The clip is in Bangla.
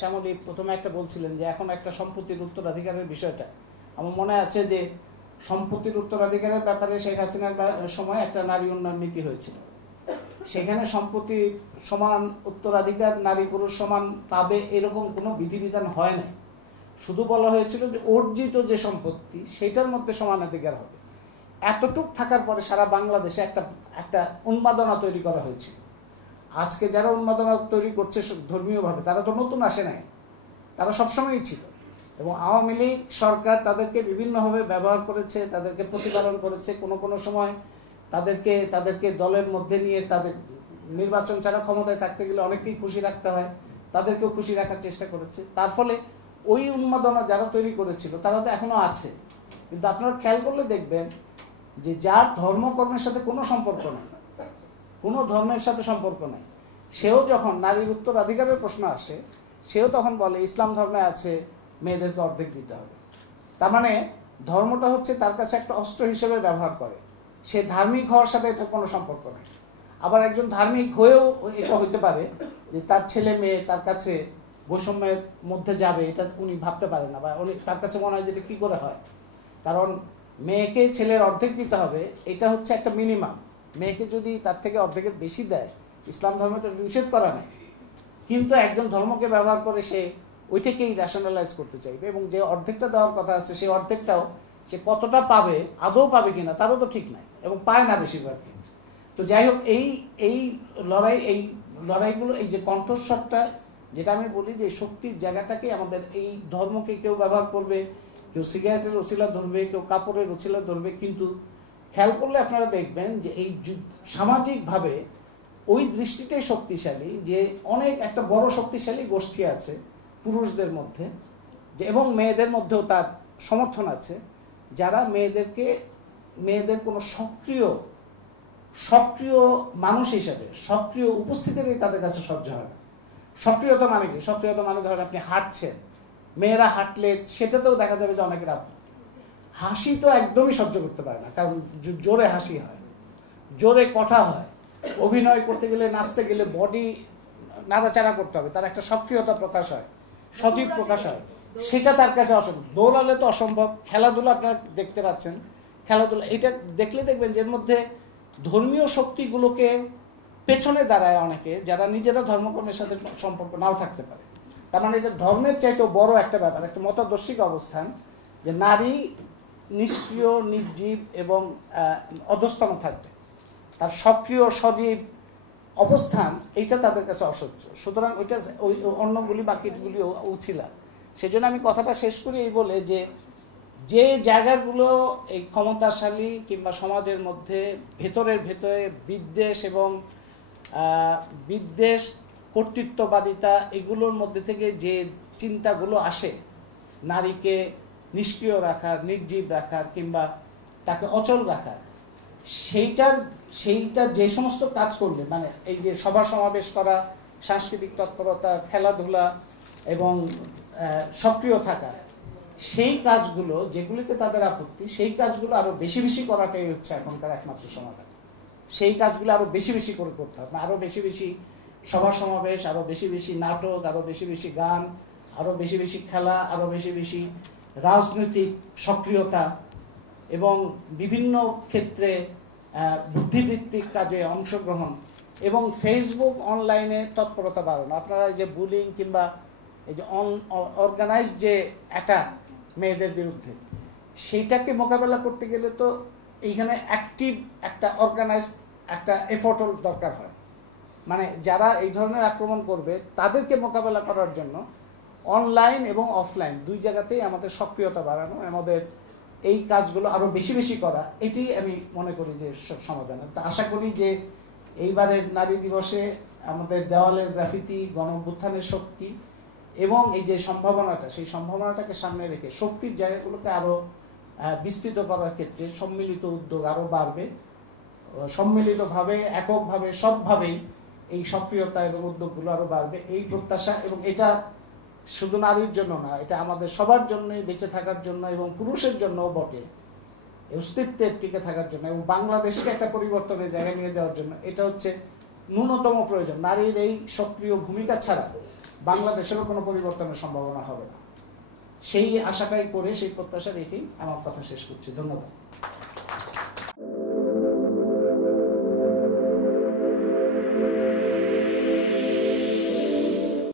শ্যামলী প্রথমে একটা বলছিলেন যে এখন একটা সম্পত্তির উত্তরাধিকারের বিষয়টা, আমার মনে আছে যে সম্পত্তির উত্তরাধিকারের ব্যাপারে শেখ হাসিনার সময় একটা নারী উন্নয়ন নীতি হয়েছিল। সেখানে সম্পত্তি সমান উত্তরাধিকার নারী পুরুষ সমান পাবে এরকম কোনো বিধিবিধান হয় নাই। শুধু বলা হয়েছিল যে অর্জিত যে সম্পত্তি সেটার মধ্যে সমানাধিকার হবে। এতটুক থাকার পরে সারা বাংলাদেশে একটা উন্মাদনা তৈরি করা হয়েছিল। আজকে যারা উন্মাদনা তৈরি করছে ধর্মীয়ভাবে, তারা তো নতুন আসে নাই, তারা সবসময়ই ছিল। এবং আওয়ামী লীগ সরকার তাদেরকে বিভিন্নভাবে ব্যবহার করেছে, তাদেরকে প্রতিপালন করেছে। কোনো সময় তাদেরকে দলের মধ্যে নিয়ে তাদের নির্বাচন ছাড়া ক্ষমতায় থাকতে গেলে অনেককেই খুশি রাখতে হয়, তাদেরকেও খুশি রাখার চেষ্টা করেছে। তার ফলে ওই উন্মাদনা যারা তৈরি করেছিল তারা তো এখনও আছে। কিন্তু আপনারা খেয়াল করলে দেখবেন যে যার ধর্মকর্মের সাথে কোনো সম্পর্ক নেই, কোনো ধর্মের সাথে সম্পর্ক নেই, সেও যখন নারীর উত্তরাধিকারের প্রশ্ন আসে, সেও তখন বলে ইসলাম ধর্মে আছে মেয়েদেরকে অর্ধেক দিতে হবে। তার মানে ধর্মটা হচ্ছে তার কাছে একটা অস্ত্র হিসেবে ব্যবহার করে। সে ধার্মিক হওয়ার সাথে এটা কোনো সম্পর্ক নেই। আবার একজন ধার্মিক হয়েও এটা হইতে পারে যে তার ছেলে মেয়ে তার কাছে বৈষম্যের মধ্যে যাবে, এটা উনি ভাবতে পারেন না, বা উনি তার কাছে মনে হয় যে এটা কী করে হয়। কারণ মেয়েকে ছেলের অর্ধেক দিতে হবে, এটা হচ্ছে একটা মিনিমাম। মেয়েকে যদি তার থেকে অর্ধেকের বেশি দেয়, ইসলাম ধর্মে তো নিষেধ করা নেই, কিন্তু একজন ধর্মকে ব্যবহার করে সে ওইটাকেই র্যাশনালাইজ করতে চাইবে। এবং যে অর্ধেকটা দেওয়ার কথা আছে সেই অর্ধেকটাও সে কতটা পাবে, আদৌ পাবে কিনা তারও তো ঠিক নাই, এবং পায় না বেশিরভাগ ক্ষেত্রে। তো যাই হোক, এই লড়াইগুলো, এই যে কণ্ঠস্বরটা, যেটা আমি বলি যে শক্তির জায়গাটাকে আমাদের, এই ধর্মকে কেউ ব্যবহার করবে, কেউ সিগারেটের ওসিলা ধরবে, কেউ কাপড়ের ওসিলা ধরবে, কিন্তু খেয়াল করলে আপনারা দেখবেন যে এই সামাজিকভাবে ওই দৃষ্টিটাই শক্তিশালী, যে অনেক একটা বড় শক্তিশালী গোষ্ঠী আছে পুরুষদের মধ্যে, যে এবং মেয়েদের মধ্যেও তার সমর্থন আছে, যারা মেয়েদের কোনো সক্রিয় মানুষ হিসেবে, সক্রিয় উপস্থিতিরই তাদের কাছে সহ্য হয় না। সক্রিয়তা মানে কি? সক্রিয়তা মানে ধরেন আপনি হাঁটছেন, মেয়েরা হাঁটলে সেটাতেও দেখা যাবে যে অনেকের আপত্তি। হাসি তো একদমই সহ্য করতে পারে না, কারণ জোরে হাসি হয়, জোরে কথা হয়, অভিনয় করতে গেলে, নাচতে গেলে বডি নাড়াচাড়া করতে হবে, তার একটা সক্রিয়তা প্রকাশ হয়, সজীব প্রকাশ হয়, সেটা তার কাছে অসম্ভব। দৌড়ালে তো অসম্ভব। খেলাধুলা আপনারা দেখতে পাচ্ছেন, খেলাধুলা এটা দেখলে দেখবেন যে এর মধ্যে ধর্মীয় শক্তিগুলোকে পেছনে দাঁড়ায় অনেকে, যারা নিজেরা ধর্মকর্মের সাথে সম্পর্ক নাও থাকতে পারে। তার মানে এটা ধর্মের চাইতেও বড় একটা ব্যাপার, একটা মতাদর্শিক অবস্থান, যে নারী নিষ্ক্রিয়, নির্জীব এবং অধস্তন থাকবে, তার সক্রিয় সজীব অবস্থান এইটা তাদের কাছে অসহ্য। সুতরাং ওইটা ওই অন্যগুলি বাকিগুলি উছিলা। সেই জন্য আমি কথাটা শেষ করি এই বলে যে জায়গাগুলো এই ক্ষমতাশালী কিংবা সমাজের মধ্যে ভেতরে বিদ্বেষ এবং কর্তৃত্ববাদিতা, এগুলোর মধ্যে থেকে যে চিন্তাগুলো আসে নারীকে নিষ্ক্রিয় রাখার, নির্জীব রাখার কিংবা তাকে অচল রাখার, সেইটা যে সমস্ত কাজ করলে, মানে এই যে সভা সমাবেশ করা, সাংস্কৃতিক তৎপরতা, খেলাধুলা এবং সক্রিয় থাকা, সেই কাজগুলো যেগুলিতে তাদের আপত্তি, সেই কাজগুলো আরও বেশি বেশি করাটাই হচ্ছে এখনকার একমাত্র সমাধান। সেই কাজগুলো আরও বেশি বেশি করে করতে হবে, আরও বেশি বেশি সভা সমাবেশ, আরও বেশি বেশি নাটক, আরও বেশি বেশি গান, আরও বেশি বেশি খেলা, আরও বেশি বেশি রাজনৈতিক সক্রিয়তা এবং বিভিন্ন ক্ষেত্রে বুদ্ধিবৃত্তিক কাজে অংশগ্রহণ এবং ফেসবুক অনলাইনে তৎপরতা বাড়ানো। আপনারা এই যে বুলিং কিংবা এই যে অর্গানাইজড যে অ্যাটাক মেয়েদের বিরুদ্ধে, সেইটাকে মোকাবেলা করতে গেলে তো এইখানে অ্যাক্টিভ একটা অর্গানাইজড একটা এফোর্টও দরকার হয়। মানে যারা এই ধরনের আক্রমণ করবে তাদেরকে মোকাবেলা করার জন্য অনলাইন এবং অফলাইন দুই জায়গাতেই আমাদের সক্রিয়তা বাড়ানো, আমাদের এই কাজগুলো আরও বেশি বেশি করা, এটি আমি মনে করি যে সমাধান। তো আশা করি যে এইবারের নারী দিবসে আমাদের দেওয়ালের গ্রাফিতি, গণ অভ্যুত্থানের শক্তি এবং এই যে সম্ভাবনাটা, সেই সম্ভাবনাটাকে সামনে রেখে শক্তির জায়গাগুলোকে আরও বিস্তৃত করার ক্ষেত্রে সম্মিলিত উদ্যোগ আরও বাড়বে। সম্মিলিতভাবে, এককভাবে, সবভাবেই এই সক্রিয়তা এবং উদ্যোগগুলো আরও বাড়বে, এই প্রত্যাশা। এবং এটা শুধু নারীর জন্য না, এটা আমাদের সবার জন্যই বেঁচে থাকার জন্য এবং পুরুষের জন্যও বটে, অস্তিত্বের টিকে থাকার জন্য এবং বাংলাদেশকে একটা পরিবর্তনের জায়গায় নিয়ে যাওয়ার জন্য এটা হচ্ছে ন্যূনতম প্রয়োজন। নারীর এই সক্রিয় ভূমিকা ছাড়া বাংলাদেশেরও কোনো পরিবর্তনের সম্ভাবনা হবে না। সেই আশাটাই করে, সেই প্রত্যাশা রেখেই আমার কথা শেষ করছি। ধন্যবাদ।